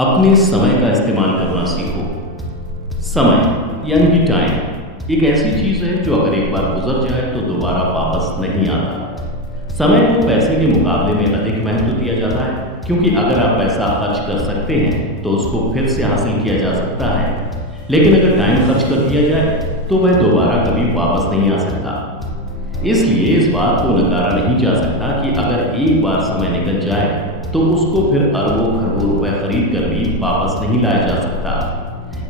अपने समय का इस्तेमाल करना सीखो। समय यानी कि टाइम एक ऐसी चीज़ है जो अगर एक बार गुजर जाए तो दोबारा वापस नहीं आता। समय को पैसे के मुकाबले में अधिक महत्व दिया जाता है, क्योंकि अगर आप पैसा खर्च कर सकते हैं तो उसको फिर से हासिल किया जा सकता है, लेकिन अगर टाइम खर्च कर दिया जाए तो वह दोबारा कभी वापस नहीं आ सकता। इसलिए इस बात को नकारा नहीं जा सकता कि अगर एक बार समय निकल जाए तो उसको फिर अरबों खरबों रुपए खरीद कर भी वापस नहीं लाया जा सकता।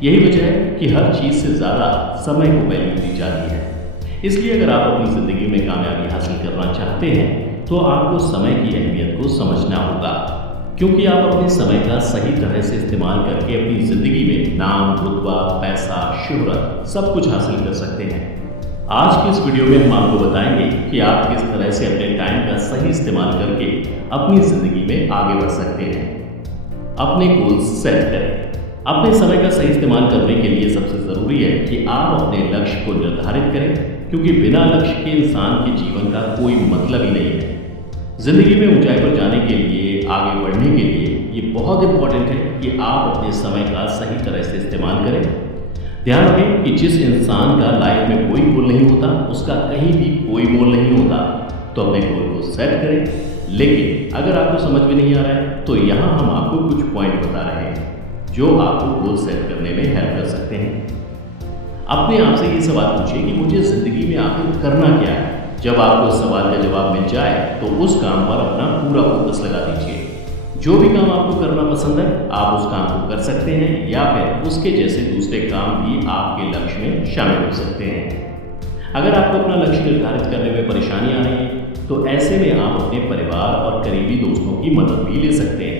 यही वजह है कि हर चीज़ से ज़्यादा समय को वैल्यू दी जाती है। इसलिए अगर आप अपनी ज़िंदगी में कामयाबी हासिल करना चाहते हैं तो आपको समय की अहमियत को समझना होगा, क्योंकि आप अपने समय का सही तरह से इस्तेमाल करके अपनी ज़िंदगी में नाम, रुतबा, पैसा, शोहरत सब कुछ हासिल कर सकते हैं। आज की इस वीडियो में हम आपको बताएंगे कि आप किस तरह से अपने टाइम का सही इस्तेमाल करके अपनी ज़िंदगी में आगे बढ़ सकते हैं। अपने गोल्स सेट करें। अपने समय का सही इस्तेमाल करने के लिए सबसे ज़रूरी है कि आप अपने लक्ष्य को निर्धारित करें, क्योंकि बिना लक्ष्य के इंसान के जीवन का कोई मतलब ही नहीं है। ज़िंदगी में ऊंचाई पर जाने के लिए, आगे बढ़ने के लिए ये बहुत इंपॉर्टेंट है कि आप अपने समय का सही तरह से इस्तेमाल करें। ध्यान रखें कि जिस इंसान का लाइफ में कोई गोल नहीं होता, उसका कहीं भी कोई गोल नहीं होता। तो अपने गोल को सेट करें। लेकिन अगर आपको समझ में नहीं आ रहा है तो यहाँ हम आपको कुछ पॉइंट बता रहे हैं जो आपको गोल सेट करने में हेल्प कर सकते हैं। अपने आप से ये सवाल पूछिए कि मुझे ज़िंदगी में आखिर करना क्या है। जब आपको इस सवाल का जवाब मिल जाए तो उस काम पर अपना पूरा फोकस लगा दीजिए। जो भी काम आपको करना पसंद है आप उस काम को कर सकते हैं, या फिर उसके जैसे दूसरे काम भी आपके लक्ष्य में शामिल हो सकते हैं। अगर आपको अपना लक्ष्य निर्धारित करने में परेशानी आ रही है तो ऐसे में आप अपने परिवार और करीबी दोस्तों की मदद भी ले सकते हैं।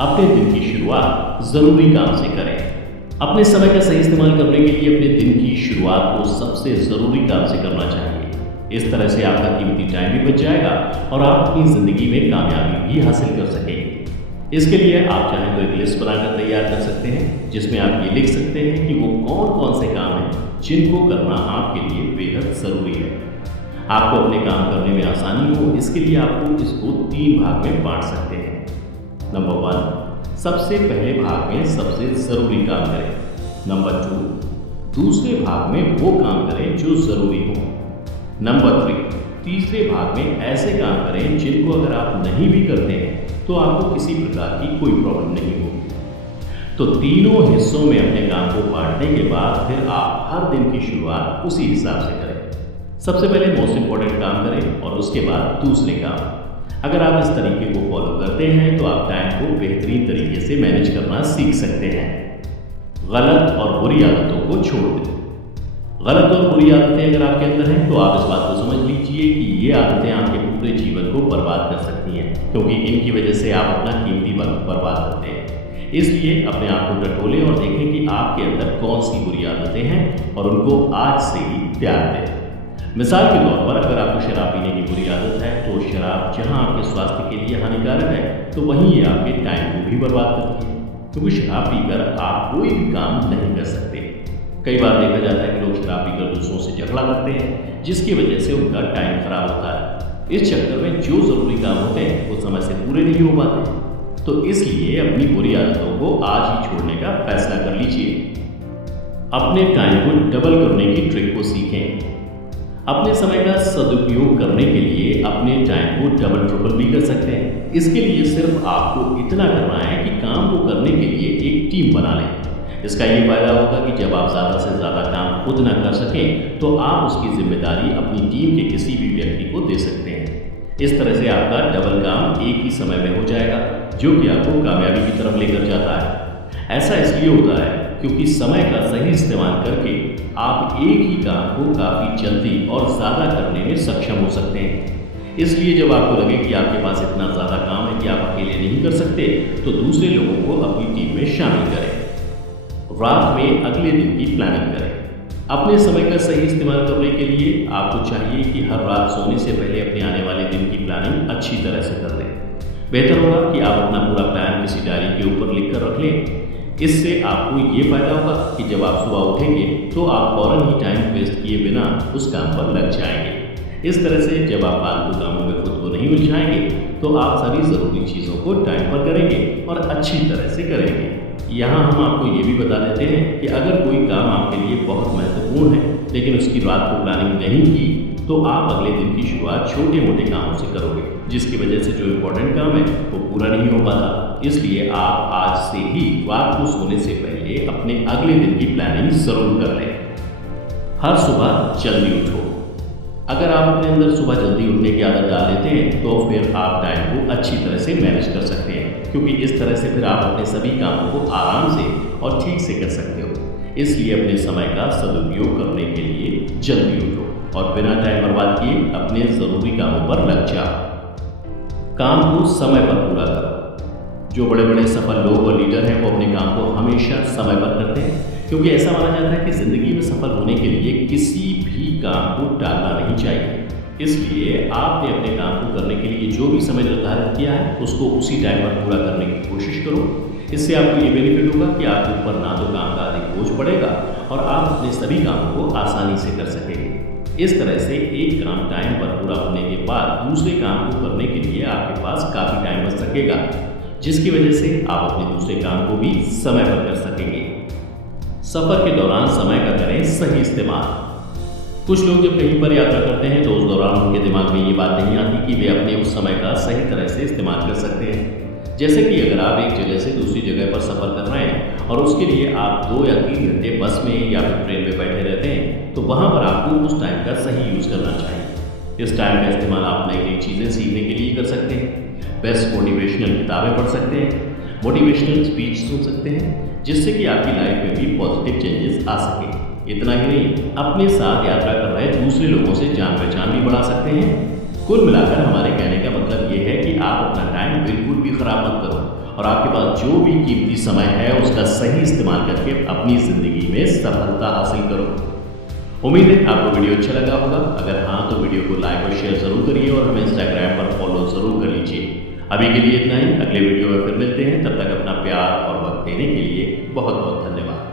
अपने दिन की शुरुआत ज़रूरी काम से करें। अपने समय का सही इस्तेमाल करने के लिए अपने दिन की शुरुआत को सबसे ज़रूरी काम से करना चाहिए। इस तरह से आपका कीमती टाइम भी बच जाएगा और आप अपनी ज़िंदगी में कामयाबी भी हासिल कर सकेंगे। इसके लिए आप चाहें तो एक लिस्ट बनाकर तैयार कर सकते हैं, जिसमें आप ये लिख सकते हैं कि वो कौन कौन से काम हैं जिनको करना आपके लिए बेहद ज़रूरी है। आपको अपने काम करने में आसानी हो, इसके लिए आपको इसको 3 भाग में बांट सकते हैं। नंबर 1, सबसे पहले भाग में सबसे ज़रूरी काम करें। नंबर 2, दूसरे भाग में वो काम करें जो ज़रूरी हो। नंबर 3, तीसरे भाग में ऐसे काम करें जिनको अगर आप नहीं भी करते हैं तो आपको किसी प्रकार की कोई प्रॉब्लम नहीं होगी। तो तीनों हिस्सों में अपने काम को बांटने के बाद फिर आप हर दिन की शुरुआत उसी हिसाब से करें। सबसे पहले मोस्ट इंपॉर्टेंट काम करें और उसके बाद दूसरे काम। अगर आप इस तरीके को फॉलो करते हैं तो आप टाइम को बेहतरीन तरीके से मैनेज करना सीख सकते हैं। गलत और बुरी आदतों को छोड़ दें। गलत और बुरी आदतें अगर आपके अंदर हैं तो आप इस बात को समझ लीजिए कि ये आदतें आपके पूरे जीवन को बर्बाद कर सकती हैं, क्योंकि इनकी वजह से आप अपना कीमती वक्त बर्बाद करते हैं। इसलिए अपने आप को टटोलें और देखें कि आपके अंदर कौन सी बुरी आदतें हैं और उनको आज से ही त्याग दें। मिसाल के तौर पर अगर आपको शराब पीने की बुरी आदत है तो शराब जहाँ आपके स्वास्थ्य के लिए हानिकारक है तो वहीं ये आपके टाइम को भी बर्बाद करती है, क्योंकि शराब पीकर आप कोई भी काम नहीं कर सकते। कई बार देखा जाता है कि लोग शराब पीकर दूसरों से झगड़ा करते हैं, जिसकी वजह से उनका टाइम खराब होता है। इस चक्कर में जो ज़रूरी काम होते हैं वो समय से पूरे नहीं हो पाते। तो इसलिए अपनी बुरी आदतों को आज ही छोड़ने का फैसला कर लीजिए। अपने टाइम को डबल करने की ट्रिक को सीखें। अपने समय का सदुपयोग करने के लिए अपने टाइम को डबल ट्रिपल भी कर सकते हैं। इसके लिए सिर्फ आपको इतना करना है कि काम को करने के लिए एक टीम बना लें। इसका ये फायदा होगा कि जब आप ज़्यादा से ज़्यादा काम खुद ना कर सकें तो आप उसकी जिम्मेदारी अपनी टीम के किसी भी व्यक्ति को दे सकते हैं। इस तरह से आपका डबल काम एक ही समय में हो जाएगा, जो कि आपको कामयाबी की तरफ लेकर जाता है। ऐसा इसलिए होता है क्योंकि समय का सही इस्तेमाल करके आप एक ही काम को काफ़ी जल्दी और ज़्यादा करने में सक्षम हो सकते हैं। इसलिए जब आपको लगे कि आपके पास इतना ज़्यादा काम है कि आप अकेले नहीं कर सकते तो दूसरे लोगों को अपनी टीम में शामिल करें। रात में अगले दिन की प्लानिंग करें। अपने समय का सही इस्तेमाल करने के लिए आपको चाहिए कि हर रात सोने से पहले अपने आने वाले दिन की प्लानिंग अच्छी तरह से कर लें। बेहतर होगा कि आप अपना पूरा प्लान किसी डायरी के ऊपर लिख कर रख लें। इससे आपको ये फ़ायदा होगा कि जब आप सुबह उठेंगे तो आप फ़ौरन ही टाइम वेस्ट किए बिना उस काम पर लग जाएंगे। इस तरह से जब आप फालतू कामों में खुद को नहीं उलझाएंगे तो आप सभी ज़रूरी चीज़ों को टाइम पर करेंगे और अच्छी तरह से करेंगे। यहाँ हम आपको ये भी बता देते हैं कि अगर कोई काम आपके लिए बहुत महत्वपूर्ण है लेकिन उसकी रात को प्लानिंग नहीं की, तो आप अगले दिन की शुरुआत छोटे मोटे कामों से करोगे, जिसकी वजह से जो इम्पोर्टेंट काम है वो पूरा नहीं हो पाता। इसलिए आप आज से ही रात को सोने से पहले अपने अगले दिन की प्लानिंग जरूर कर लें। हर सुबह जल्दी उठो। अगर आप अपने अंदर सुबह जल्दी उठने की आदत डाल लेते हैं तो फिर आप टाइम को अच्छी तरह से मैनेज कर सकते हैं, क्योंकि इस तरह से फिर आप अपने सभी कामों को आराम से और ठीक से कर सकते हो। इसलिए अपने समय का सदुपयोग करने के लिए जल्दी उठो और बिना टाइम बर्बाद किए अपने ज़रूरी कामों पर लग जाओ। काम को समय पर पूरा करो। जो बड़े बड़े सफल लोग और लीडर हैं वो अपने काम को हमेशा समय पर करते हैं, क्योंकि ऐसा माना जाता है कि ज़िंदगी में सफल होने के लिए किसी भी काम को टालना नहीं चाहिए। इसलिए आपने अपने काम को करने के लिए जो भी समय निर्धारित किया है उसको उसी टाइम पर पूरा करने की कोशिश करो। इससे आपको ये बेनिफिट होगा कि आपके ऊपर ना तो काम का अधिक बोझ पड़ेगा और आप अपने सभी कामों को आसानी से कर सकेंगे। इस तरह से एक काम टाइम पर पूरा होने के बाद दूसरे काम को करने के लिए आपके पास काफ़ी टाइम बच सकेगा, जिसकी वजह से आप अपने दूसरे काम को भी समय पर कर सकेंगे। सफ़र के दौरान समय का करें सही इस्तेमाल। कुछ लोग जब कहीं पर यात्रा करते हैं तो उस दौरान उनके दिमाग में ये बात नहीं आती कि वे अपने उस समय का सही तरह से इस्तेमाल कर सकते हैं। जैसे कि अगर आप एक जगह से दूसरी जगह पर सफ़र कर रहे हैं और उसके लिए आप 2 या 3 घंटे बस में या फिर ट्रेन में बैठे रहते हैं, तो वहाँ पर आपको उस टाइम का सही यूज़ करना चाहिए। इस टाइम का इस्तेमाल आप नई नई चीज़ें सीखने के लिए कर सकते हैं, बेस्ट मोटिवेशनल किताबें पढ़ सकते हैं, मोटिवेशनल स्पीच सुन सकते हैं, जिससे कि आपकी लाइफ में भी पॉजिटिव चेंजेस आ सके। इतना ही नहीं, अपने साथ यात्रा कर रहे दूसरे लोगों से जान पहचान भी बढ़ा सकते हैं। कुल मिलाकर हमारे कहने का मतलब ये है कि आप अपना टाइम बिल्कुल भी खराब मत करो और आपके पास जो भी कीमती समय है उसका सही इस्तेमाल करके अपनी ज़िंदगी में सफलता हासिल करो। उम्मीद है आपको वीडियो अच्छा लगा होगा। अगर हाँ तो वीडियो को लाइक और शेयर ज़रूर करिए और हमें इंस्टाग्राम पर फॉलो ज़रूर कर लीजिए। अभी के लिए इतना ही, अगले वीडियो में फिर मिलते हैं। तब तक अपना प्यार और वक्त देने के लिए बहुत बहुत धन्यवाद।